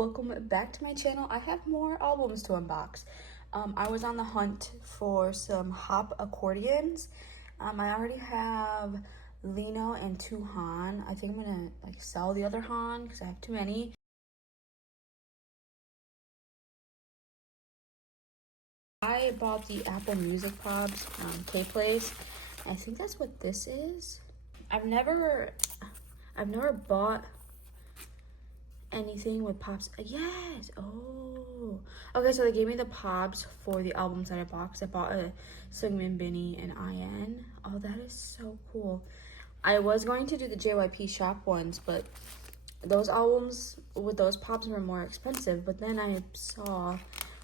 welcome back to my channel. I have more albums to unbox. I was on the hunt for some hop accordions. I already have Lino and 2 Han. I think I'm gonna sell the other Han because I have too many. I bought the Apple Music POBs K-Place. I think that's what this is. I've never bought anything with pops. Yes. Oh, okay, so they gave me the pops for the albums that I bought, because I bought a Seungmin, Binny, and IN. Oh, that is so cool. I was going to do the JYP shop ones, but those albums with those pops were more expensive. But then I saw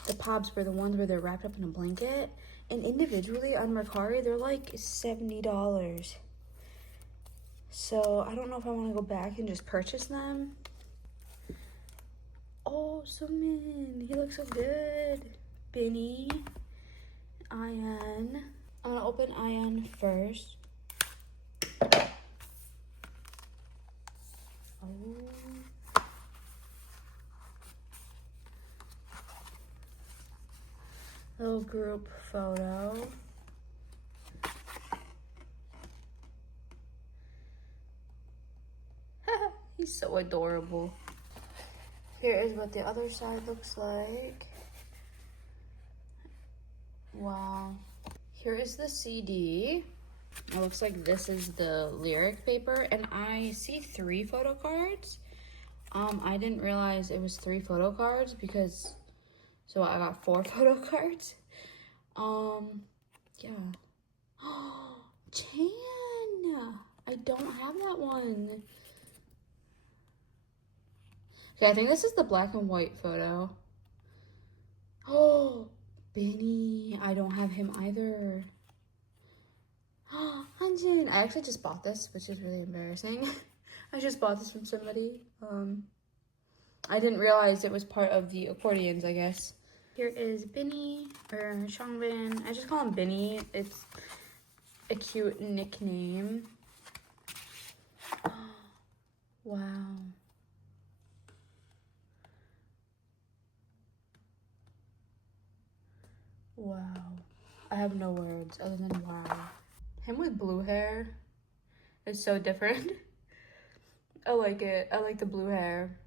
the pops were the ones where they're wrapped up in a blanket, and individually on Mercari they're like $70. So I don't know if I want to go back and just purchase them. Oh, Suga, he looks so good. Binny, IN. I'm gonna open IN first. Oh. Little group photo. He's so adorable. Here is what the other side looks like. Wow. Here is the CD. It looks like this is the lyric paper, and I see 3 photo cards. I didn't realize it was 3 photo cards because, so I got 4 photo cards. Yeah. Oh, Chan! I don't have that one. Okay, I think this is the black and white photo. Oh, Binny. I don't have him either. Oh, hyunjin. I actually just bought this, which is really embarrassing. I just bought this from somebody. I didn't realize it was part of the accordions, I guess. Here is Binny, or changbin. I just call him Binny. It's a cute nickname. Wow. Wow. I have no words other than wow. Him with blue hair is so different. I like it. I like the blue hair.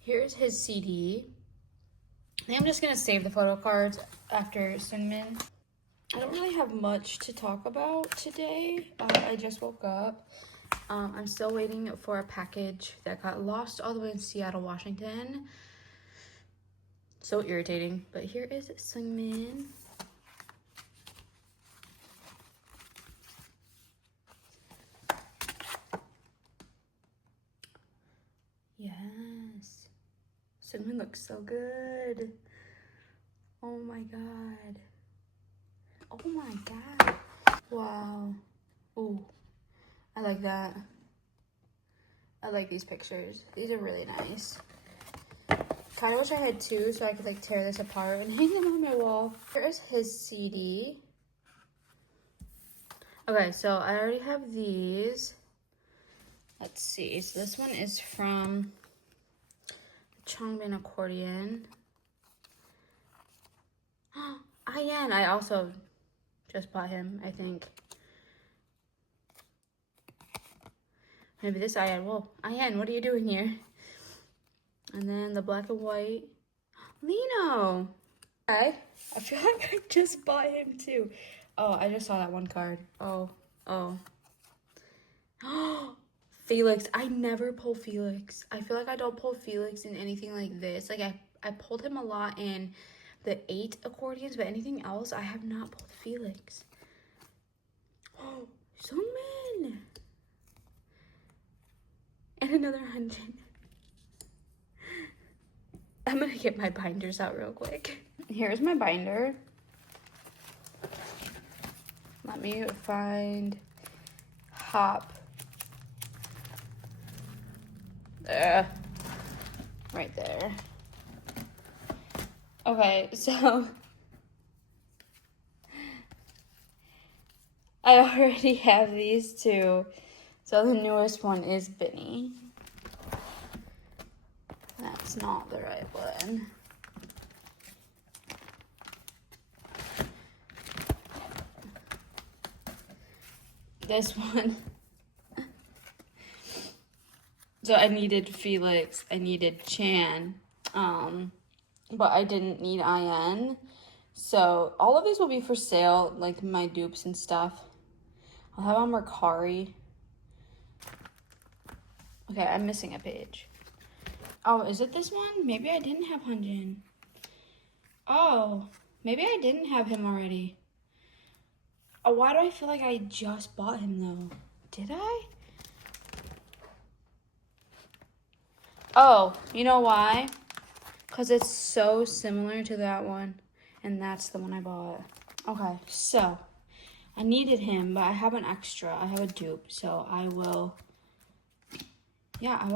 Here's his CD. I think I'm just gonna save the photo cards after Seungmin. I don't really have much to talk about today. I just woke up. I'm still waiting for a package that got lost all the way in Seattle, Washington. So irritating. But here is Seungmin. Yes. Seungmin looks so good. Oh my god. Oh my god. Wow. Ooh. I like that. I like these pictures. These are really nice. Kind of wish I had 2 so I could tear this apart and hang them on my wall. Here's his CD. Okay, so I already have these. Let's see. So this one is from the changbin accordion. IN. I also just bought him, I think. Maybe this IN. Whoa, IN, what are you doing here? And then the black and white. Lino! Okay. I feel like I just bought him too. Oh, I just saw that one card. Oh. Felix. I never pull Felix. I feel like I don't pull Felix in anything like this. I pulled him a lot in the 8 accordions, but anything else, I have not pulled Felix. Oh, Seungmin! And another hyunjin. I'm gonna get my binders out real quick. Here's my binder. Let me find hop. Right there. Okay, so I already have these 2. So the newest one is Binny. Let's that's not the right one. This one. So I needed Felix, I needed Chan, but I didn't need IN. So all of these will be for sale, like my dupes and stuff. I'll have on Mercari. Okay, I'm missing a page. Oh, is it this one? Maybe I didn't have Hyunjin. Oh, maybe I didn't have him already. Oh, why do I feel like I just bought him though? Did I? Oh, you know why? Because it's so similar to that one. And that's the one I bought. Okay, so I needed him, but I have an extra. I have a dupe, so I will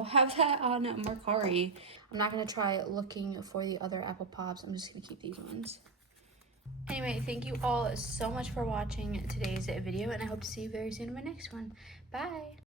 have that on Mercari. I'm not going to try looking for the other Apple Pops. I'm just going to keep these ones. Anyway, thank you all so much for watching today's video, and I hope to see you very soon in my next one. Bye!